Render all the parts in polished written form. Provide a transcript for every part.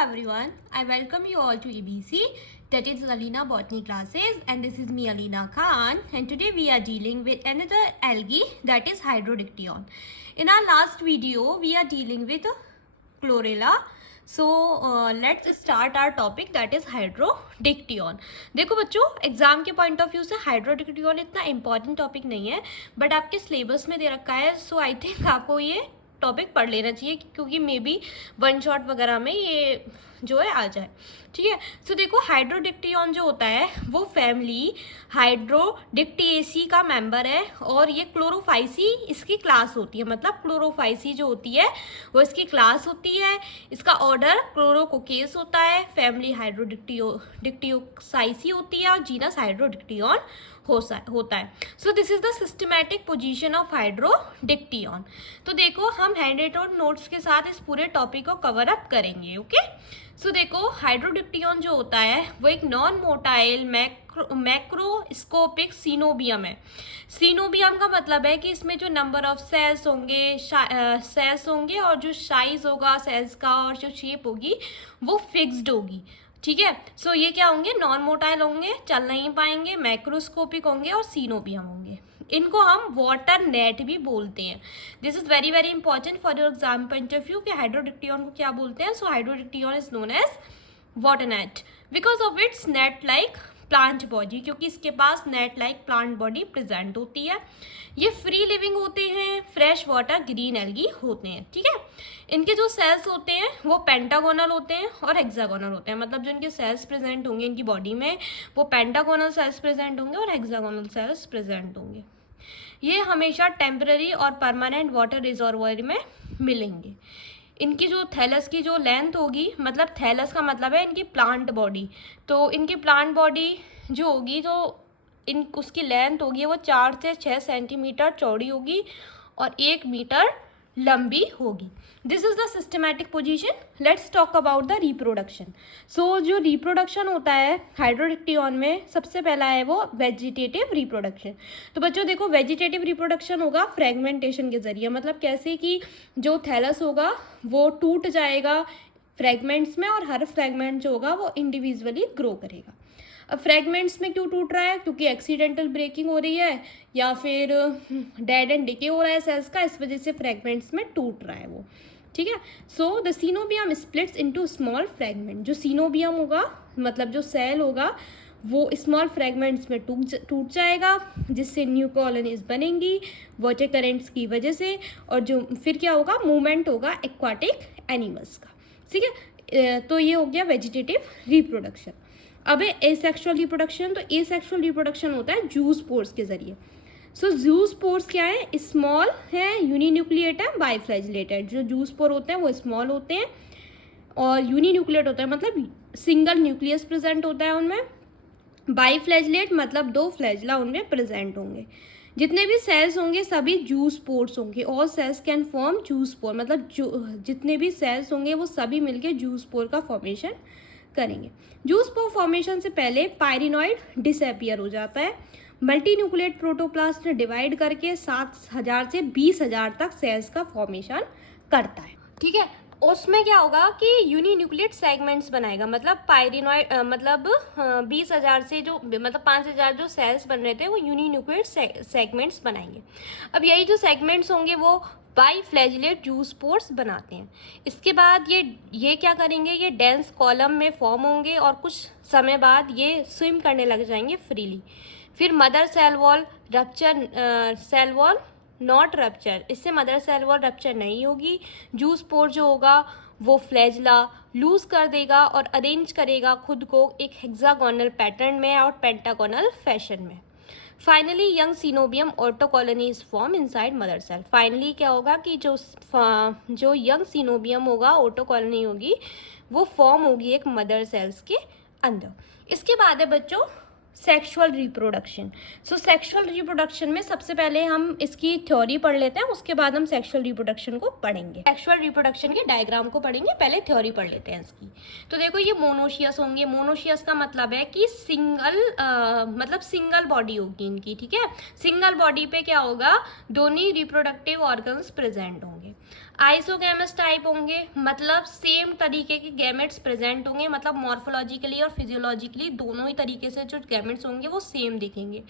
everyone, I welcome you all to EBC, that is Alina Botany classes, and this is me Alina Khan, and today we are dealing with another algae, that is Hydrodictyon. In our last video we are dealing with Chlorella. So let's start our topic, that is Hydrodictyon. देखो बच्चों, exam के point of view से हाइड्रोडिक्टियन इतना important topic नहीं है, but आपके syllabus में दे रखा है, सो आई थिंक आपको ये टॉपिक पढ़ लेना चाहिए, क्योंकि मे बी वन शॉट वगैरह में ये जो है आ जाए। ठीक है, सो देखो हाइड्रोडिक्टियन जो होता है वो फैमिली हाइड्रोडिक्टिएसी का मेंबर है, और ये क्लोरोफाइसी इसकी क्लास होती है। मतलब क्लोरोफाइसी जो होती है वो इसकी क्लास होती है, इसका ऑर्डर क्लोरोकोकेस होता है, फैमिली हाइड्रोडिक्टियोसाइसी होती है, और जीनस हाइड्रोडिक्टियन होता है। So this is the systematic position of Hydrodictyon. तो देखो हम हैंड रिटन नोट्स के साथ इस पूरे टॉपिक को कवर अप करेंगे। ओके, सो देखो हाइड्रोडिक्टियन जो होता है वो एक नॉन मोटाइल मैक्रोस्कोपिक सीनोबियम है। सीनोबियम का मतलब है कि इसमें जो नंबर ऑफ सेल्स होंगे और जो साइज होगा सेल्स का और जो शेप होगी वो फिक्स्ड होगी। ठीक है, सो ये क्या होंगे, नॉन मोटाइल होंगे, चल नहीं पाएंगे, मैक्रोस्कोपिक होंगे और सीनोबियम होंगे। इनको हम वाटर नेट भी बोलते हैं। This is very very important for your exam point of view कि हाइड्रोडिक्टियन को क्या बोलते हैं। So Hydrodictyon is known as water net because of its net like plant body, क्योंकि इसके पास net like plant body present होती है। ये फ्री लिविंग होते हैं, फ्रेश वाटर ग्रीन एल्गी होते हैं। ठीक है, इनके जो सेल्स होते हैं वो पेंटागोनल होते हैं और हेक्सागोनल होते हैं। मतलब जो इनके सेल्स प्रेजेंट होंगे इनकी बॉडी में वो पेंटागोनल सेल्स प्रेजेंट होंगे और हेक्सागोनल सेल्स प्रेजेंट होंगे। ये हमेशा टेम्पररी और परमानेंट वाटर रिजर्वोयर में मिलेंगे। इनकी जो थैलस की जो लेंथ होगी, मतलब थैलस का मतलब है इनकी प्लांट बॉडी, तो इनकी प्लांट बॉडी जो होगी जो उसकी लेंथ होगी वो 4 से 6 सेंटीमीटर चौड़ी होगी और 1 मीटर लंबी होगी। This is the systematic position. Let's talk about the reproduction. So जो रिप्रोडक्शन होता है हाइड्रोडिक्टियन में सबसे पहला है वो वेजिटेटिव रिप्रोडक्शन। तो बच्चों देखो, वेजिटेटिव रिप्रोडक्शन होगा फ्रेगमेंटेशन के जरिए। मतलब कैसे कि जो थैलस होगा वो टूट जाएगा फ्रेगमेंट्स में, और हर फ्रेगमेंट जो होगा वो इंडिविजुअली ग्रो करेगा। अब फ्रेगमेंट्स में क्यों टूट रहा है, क्योंकि एक्सीडेंटल ब्रेकिंग हो रही है या फिर डेड एंड डिके हो रहा है सेल्स का, इस वजह से फ्रेगमेंट्स में टूट रहा है वो। ठीक है, so the coenobium splits into small fragment. जो सीनोबियम होगा मतलब जो सेल होगा वो स्मॉल फ्रेगमेंट्स में टूट जाएगा, जिससे न्यू कॉलोनीज बनेंगी वाटर करेंट्स की वजह से, और जो फिर क्या होगा, मूवमेंट होगा एक्वाटिक एनिमल्स का। ठीक है, तो ये हो गया वेजिटेटिव रिप्रोडक्शन। अब एसेक्सुअल रिप्रोडक्शन, तो एसेक्सुअल रिप्रोडक्शन होता है जूस्पोर्स के जरिए। सो जूस्पोर्स क्या है, स्मॉल है, यूनिन्यूक्लिएट है, बाइफ्लैजिलेटेड। जो जूस्पोर होते हैं वो स्मॉल होते हैं और यूनिन्यूक्लिएट होता है, मतलब सिंगल न्यूक्लियस प्रेजेंट होता है उनमें। बाइफ्लैजिलेट मतलब 2 फ्लैजिला उनमें प्रेजेंट होंगे। जितने भी सेल्स होंगे सभी जूस्पोर्स होंगे। All cells can form zoospore, मतलब जितने भी सेल्स होंगे वो सभी मिलके जूस्पोर का फॉर्मेशन करेंगे। जूस्पोर फॉर्मेशन से पहले पायरिनॉइड डिसअपियर हो जाता है। मल्टीन्यूक्लिएट प्रोटोप्लास्ट डिवाइड करके 7,000 से 20,000 तक सेल्स का फॉर्मेशन करता है। ठीक है, उसमें क्या होगा कि यूनिन्यूक्लिएट सेगमेंट्स बनाएगा। मतलब पायरिनॉइड मतलब 20,000 से जो मतलब 5,000 जो सेल्स बन रहे थे वो यूनिन्यूक्लिएट सेगमेंट्स बनाएंगे। अब यही जो सेगमेंट्स होंगे वो बाइफ्लैजिलेट जूस्पोर्स बनाते हैं। इसके बाद ये क्या करेंगे, ये डेंस कॉलम में फॉर्म होंगे और कुछ समय बाद ये स्विम करने लग जाएंगे फ्रीली। फिर mother cell wall not rupture, इससे मदर सेल वॉल रप्चर नहीं होगी। जूस्पोर जो होगा वो फ्लैजिला लूज कर देगा और अरेंज करेगा खुद को एक हेक्सागोनल पैटर्न में और पेंटागोनल फैशन में। Finally young coenobium autocolonies form inside mother cell. Finally क्या होगा कि जो यंग सीनोबियम होगा, ऑटोकॉलोनी होगी, वो फॉर्म होगी एक मदर सेल्स के अंदर। इसके बाद है बच्चों सेक्सुअल रिप्रोडक्शन। सो सेक्सुअल रिप्रोडक्शन में सबसे पहले हम इसकी थ्योरी पढ़ लेते हैं, उसके बाद हम सेक्सुअल रिप्रोडक्शन को पढ़ेंगे। सेक्सुअल रिप्रोडक्शन के डायग्राम को पढ़ेंगे, पहले थ्योरी पढ़ लेते हैं इसकी। तो देखो ये मोनोशियस होंगे। मोनोशियस का मतलब है कि सिंगल बॉडी होगी इनकी। ठीक है, सिंगल बॉडी पे क्या होगा, दोनों रिप्रोडक्टिव ऑर्गन्स प्रेजेंट होंगे। आइसोगैमस टाइप होंगे, मतलब सेम तरीके के गैमेट्स प्रेजेंट होंगे, मतलब मॉर्फोलॉजिकली और फिजियोलॉजिकली दोनों ही तरीके से जो गैमेट्स होंगे वो सेम दिखेंगे।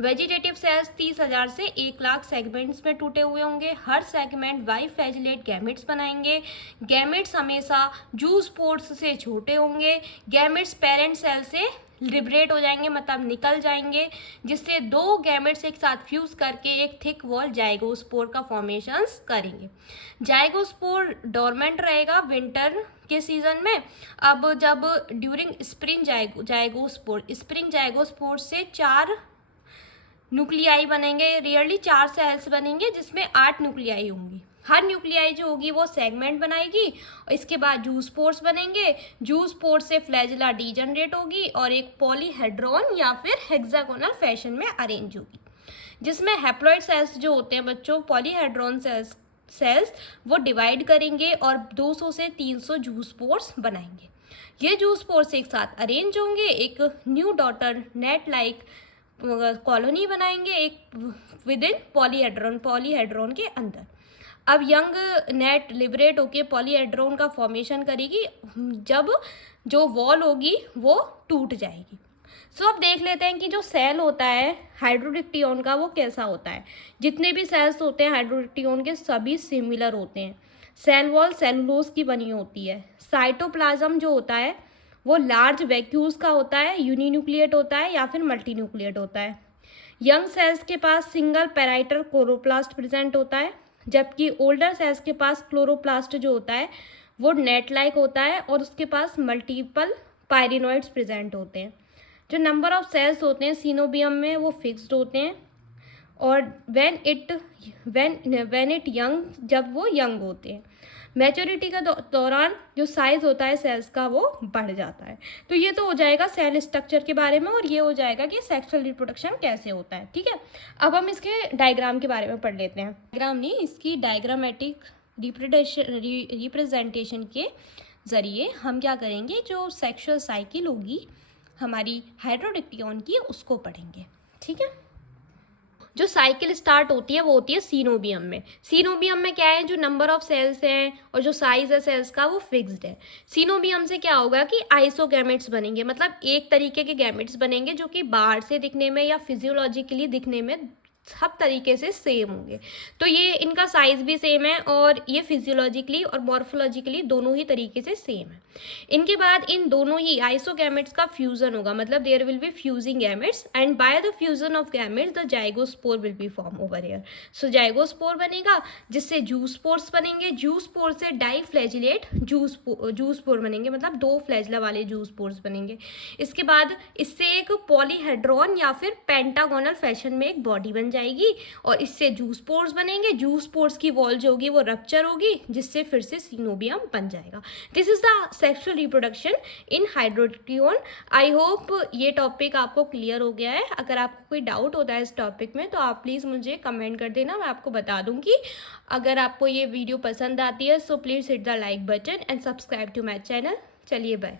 वेजिटेटिव सेल्स 30,000 से 1,00,000 सेगमेंट्स में टूटे हुए होंगे। हर सेगमेंट बाइफ्लैजिलेट गैमेट्स बनाएंगे। गैमेट्स हमेशा जूस्पोर्स से छोटे होंगे। गैमेट्स पेरेंट सेल से लिबरेट हो जाएंगे, मतलब निकल जाएंगे, जिससे दो गैमेट्स एक साथ फ्यूज करके एक थिक वॉल जाइगोस्पोर का फॉर्मेशन करेंगे। जाइगोस्पोर डोरमेंट रहेगा विंटर के सीजन में। अब जब ड्यूरिंग स्प्रिंग जाइगोस्पोर से 4 न्यूक्लियाई बनेंगे, रियरली 4 सेल्स बनेंगे जिसमें 8 न्यूक्लियाई होंगी। हर न्यूक्लियाई जो होगी वो सेगमेंट बनाएगी और इसके बाद जूस्पोर्स बनेंगे। जूस्पोर्स से फ्लैजिला डीजनरेट होगी और एक पॉलीहेड्रॉन या फिर हेक्सागोनल फैशन में अरेंज होगी, जिसमें हैप्लॉइड सेल्स जो होते हैं बच्चों, पॉलीहेड्रॉन सेल्स वो डिवाइड करेंगे और 200 से 300 जूस्पोर्स बनाएंगे। ये जूस्पोर्स एक साथ अरेंज होंगे, एक new daughter net like colony बनाएंगे एक विद इन पॉलीहेड्रॉन के अंदर। अब यंग नेट लिबरेट होके पॉलीहेड्रॉन का फॉर्मेशन करेगी, जब जो वॉल होगी वो टूट जाएगी। सो अब देख लेते हैं कि जो सेल होता है हाइड्रोडिक्टियोन का वो कैसा होता है। जितने भी सेल्स होते हैं हाइड्रोडिक्टियोन के सभी सिमिलर होते हैं। सेल वॉल सेलुलोज की बनी होती है। साइटोप्लाज्म जो होता है वो लार्ज वैक्यूल्स का होता है, यूनिन्यूक्लिएट होता है या फिर मल्टीन्यूक्लिएट होता है। यंग सेल्स के पास सिंगल पैराइटल क्लोरोप्लास्ट प्रेजेंट होता है, जबकि ओल्डर सेल्स के पास क्लोरोप्लास्ट जो होता है वो नेट लाइक होता है और उसके पास मल्टीपल पायरिनॉइड्स प्रेजेंट होते हैं। जो नंबर ऑफ सेल्स होते हैं सीनोबियम में वो फिक्स्ड होते हैं और व्हेन इट यंग, जब वो यंग होते हैं। मैच्योरिटी के दौरान जो साइज होता है सेल्स का वो बढ़ जाता है। तो ये तो हो जाएगा सेल स्ट्रक्चर के बारे में और ये हो जाएगा कि सेक्सुअल रिप्रोडक्शन कैसे होता है। ठीक है, अब हम इसके डायग्राम के बारे में पढ़ लेते हैं। डायग्राम नहीं, इसकी डायग्रामेटिक रिप्रेजेंटेशन के ज़रिए हम क्या करेंगे, जो सेक्सुअल साइकिल होगी हमारी हाइड्रोडिक्टियोन की उसको पढ़ेंगे। ठीक है, जो साइकिल स्टार्ट होती है वो होती है सीनोबियम में। सीनोबियम में क्या है, जो नंबर ऑफ सेल्स हैं और जो साइज है सेल्स का वो फिक्स्ड है। सीनोबियम से क्या होगा कि आइसोगैमेट्स बनेंगे, मतलब एक तरीके के गैमेट्स बनेंगे जो कि बाहर से दिखने में या फिजियोलॉजिकली दिखने में सब तरीके से सेम होंगे। तो ये इनका साइज भी सेम है और ये फिजियोलॉजिकली और मॉर्फोलॉजिकली दोनों ही तरीके से सेम है। इनके बाद इन दोनों ही आइसोगैमेट्स का फ्यूजन होगा, मतलब there will be fusing gametes and by the fusion of gametes the zygospore will be form over here. So zygospore बनेगा जिससे जूस्पोर्स बनेंगे। जूस्पोर से डाइफ्लैजिलेट जूस्पोर बनेंगे, मतलब 2 फ्लैजिला वाले जूस्पोर्स बनेंगे। इसके बाद इससे एक पॉलीहेड्रॉन या फिर पेंटागोनल फैशन में एक बॉडी बन जाएगी और इससे जूस्पोर्स बनेंगे। जूस्पोर्स की वॉल जो होगी वो रप्चर होगी, जिससे फिर से सीनोबियम बन जाएगा। This is the sexual reproduction in Hydrodictyon. I hope ये टॉपिक आपको क्लियर हो गया है। अगर आपको कोई डाउट होता है इस टॉपिक में तो आप प्लीज़ मुझे कमेंट कर देना, मैं आपको बता दूंगी। अगर आपको ये वीडियो पसंद आती है so please hit the like button and subscribe to my channel. चलिए बाय।